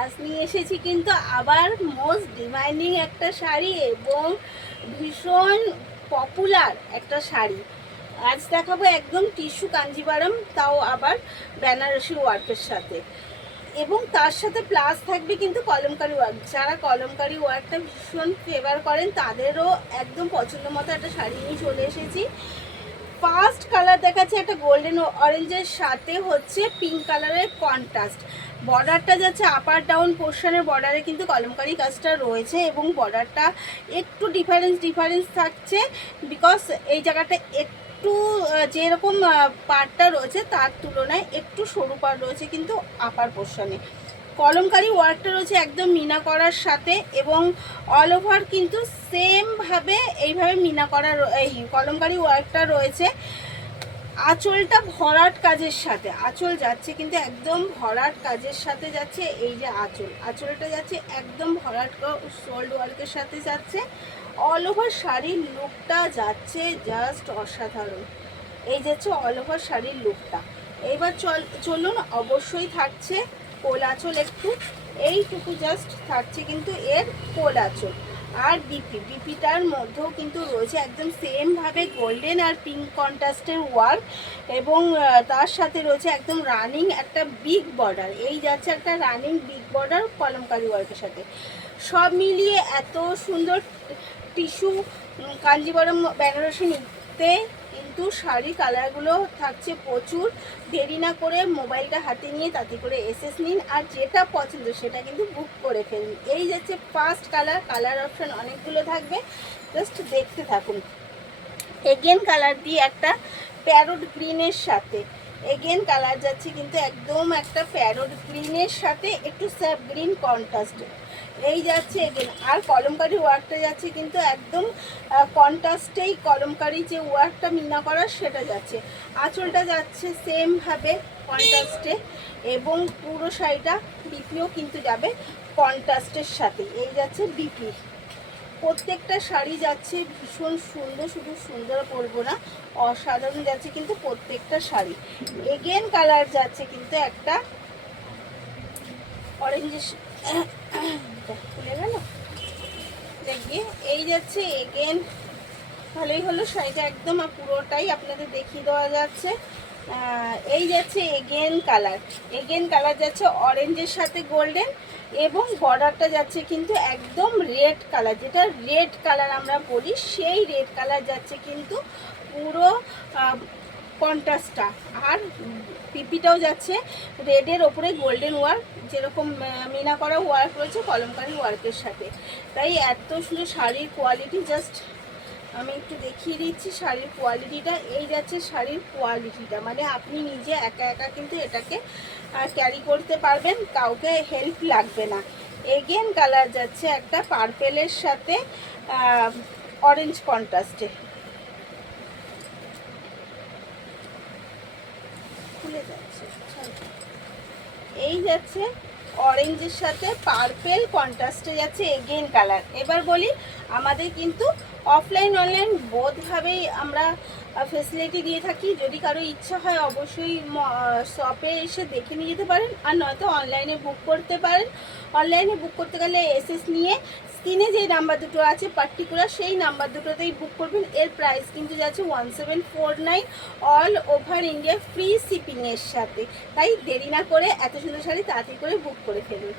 আজ নিয়ে এসেছি কিন্তু আবার মোস্ট ডিমান্ডিং একটা শাড়ি এবং ভীষণ পপুলার একটা শাড়ি। আজ দেখাবো একদম টিস্যু কাঞ্জিভারম, তাও আবার বেনারসি ওয়ার্কের সাথে, এবং তার সাথে প্লাস থাকবে কিন্তু কলমকারি ওয়ার্ক। যারা কলমকারি ওয়ার্কটা ভীষণ ফেভার করেন তাদেরও একদম পছন্দ মতো একটা শাড়ি নিয়ে চলে এসেছি। ফার্স্ট কালার দেখাচ্ছে একটা গোল্ডেন অরেঞ্জের সাথে হচ্ছে পিঙ্ক কালারের কন্ট্রাস্ট। বর্ডারটা যাচ্ছে আপার ডাউন পোর্শনের বর্ডারে কিন্তু কলমকারি কাজটা রয়েছে এবং বর্ডারটা একটু ডিফারেন্স থাকছে, বিকজ এই জায়গাটা একটু যেরকম পার্টটা রয়েছে তার তুলনায় একটু সরু পাড় রয়েছে কিন্তু আপার পোর্শনে। কলমকারি ওয়ার্কটা রয়েছে একদম মিনা করার সাথে এবং অল ওভার কিন্তু সেমভাবে এইভাবে মিনা করা এই কলমকারি ওয়ার্কটা রয়েছে। আঁচলটা ভরাট কাজের সাথে, আঁচল যাচ্ছে কিন্তু একদম ভরাট কাজের সাথে যাচ্ছে। এই যে আঁচলটা যাচ্ছে একদম ভরাট সোল্ড ওয়ার্কের সাথে যাচ্ছে। অল ওভার শাড়ির লুকটা যাচ্ছে জাস্ট অসাধারণ। এই যাচ্ছে অল ওভার শাড়ির লুকটা। এইবার চলুন, অবশ্যই থাকছে কোল আঁচল, একটু এইটুকু জাস্ট থাকছে কিন্তু এর কোল আঁচল। আর বিপিটার মধ্যেও কিন্তু রয়েছে একদম সেমভাবে গোল্ডেন আর পিঙ্ক কন্ট্রাস্টের ওয়ার্ক এবং তার সাথে রয়েছে একদম রানিং একটা বিগ বর্ডার। এই যাচ্ছে একটা রানিং বিগ বর্ডার কলমকারি ওয়ার্কের সাথে। সব মিলিয়ে এত সুন্দর টিস্যু কাঞ্জিভারম বেনারসি নিতে কিন্তু শাড়ি কালারগুলো থাকছে প্রচুর। দেরি না করে মোবাইলটা হাতে নিয়ে তাতে করে এসএস নিন আর যেটা পছন্দ সেটা কিন্তু বুক করে ফেলুন। এই যাচ্ছে ফার্স্ট কালার অপশান অনেকগুলো থাকবে, জাস্ট দেখতে থাকুন। এগেন কালার দিয়ে একটা প্যারোট গ্রিনের সাথে, এগেন কালার যাচ্ছে কিন্তু একদম একটা প্যারোট গ্রিনের সাথে একটু স্যাপ গ্রিন কন্ট্রাস্ট। এই যাচ্ছে এগেন, আর কলমকারি ওয়ার্কটা যাচ্ছে কিন্তু একদম কন্ট্রাস্টেই কলমকারি যে ওয়ার্কটা মিনা করা সেটা যাচ্ছে। আঁচলটা যাচ্ছে সেমভাবে কন্ট্রাস্টে এবং পুরো শাড়িটা বিপিও কিন্তু যাবে কন্ট্রাস্টের সাথে। এই যাচ্ছে বিপি। প্রত্যেকটা শাড়ি যাচ্ছে ভীষণ সুন্দর, শুধু সুন্দর পরবো না, অসাধারণ যাচ্ছে কিন্তু প্রত্যেকটা শাড়ি। এগেন কালার যাচ্ছে কিন্তু একটা অরেঞ্জ, খুলে গেল দেখি। এই যাচ্ছে এগেন, ভালোই হলো শাড়িটা একদম পুরোটাই আপনাদের দেখিয়ে দেওয়া যাচ্ছে। এই যাচ্ছে এগেন কালার যাচ্ছে অরেঞ্জের সাথে গোল্ডেন এবং বর্ডারটা যাচ্ছে কিন্তু একদম রেড কালার, যেটা রেড কালার আমরা বলি সেই রেড কালার যাচ্ছে কিন্তু পুরো কন্ট্রাস্টটা। আর পিপিটাও যাচ্ছে রেডের ওপরে গোল্ডেন ওয়ার্ক, যেরকম মিনা করা ওয়ার্ক রয়েছে কলমকারি ওয়ার্কের সাথে। তাই এত সুন্দর শাড়ির কোয়ালিটি, জাস্ট আমি একটু দেখিয়ে দিচ্ছি শাড়ির কোয়ালিটিটা। এই যাচ্ছে শাড়ির কোয়ালিটিটা, মানে আপনি নিজে একা একা কিন্তু এটাকে ক্যারি করতে পারবেন, কাউকে হেল্প লাগবে না। এগেন কালার যাচ্ছে একটা পার্পেলের সাথে অরেঞ্জ কন্ট্রাস্টে, খুলে যাচ্ছে। এই যাচ্ছে অরেঞ্জের সাথে পার্পেল কন্ট্রাস্টে যাচ্ছে এগেন কালার। এবার বলি, আমাদের কিন্তু অফলাইন অনলাইন বোধভাবেই আমরা ফেসিলিটি দিয়ে থাকি। যদি কারো ইচ্ছা হয় অবশ্যই শপে এসে দেখে নিয়ে যেতে পারেন, আর নয়তো অনলাইনে বুক করতে পারেন। অনলাইনে বুক করতে গেলে এসএস নিয়ে স্ক্রিনে যে নাম্বার দুটো আছে পার্টিকুলার সেই নাম্বার দুটোতেই বুক করবেন। এর প্রাইস কিন্তু যাচ্ছে 1749, অল ওভার ইন্ডিয়া ফ্রি শিপিংয়ের সাথে। তাই দেরি না করে এত সুন্দর শাড়ি তাড়াতাড়ি করে বুক করে ফেলুন।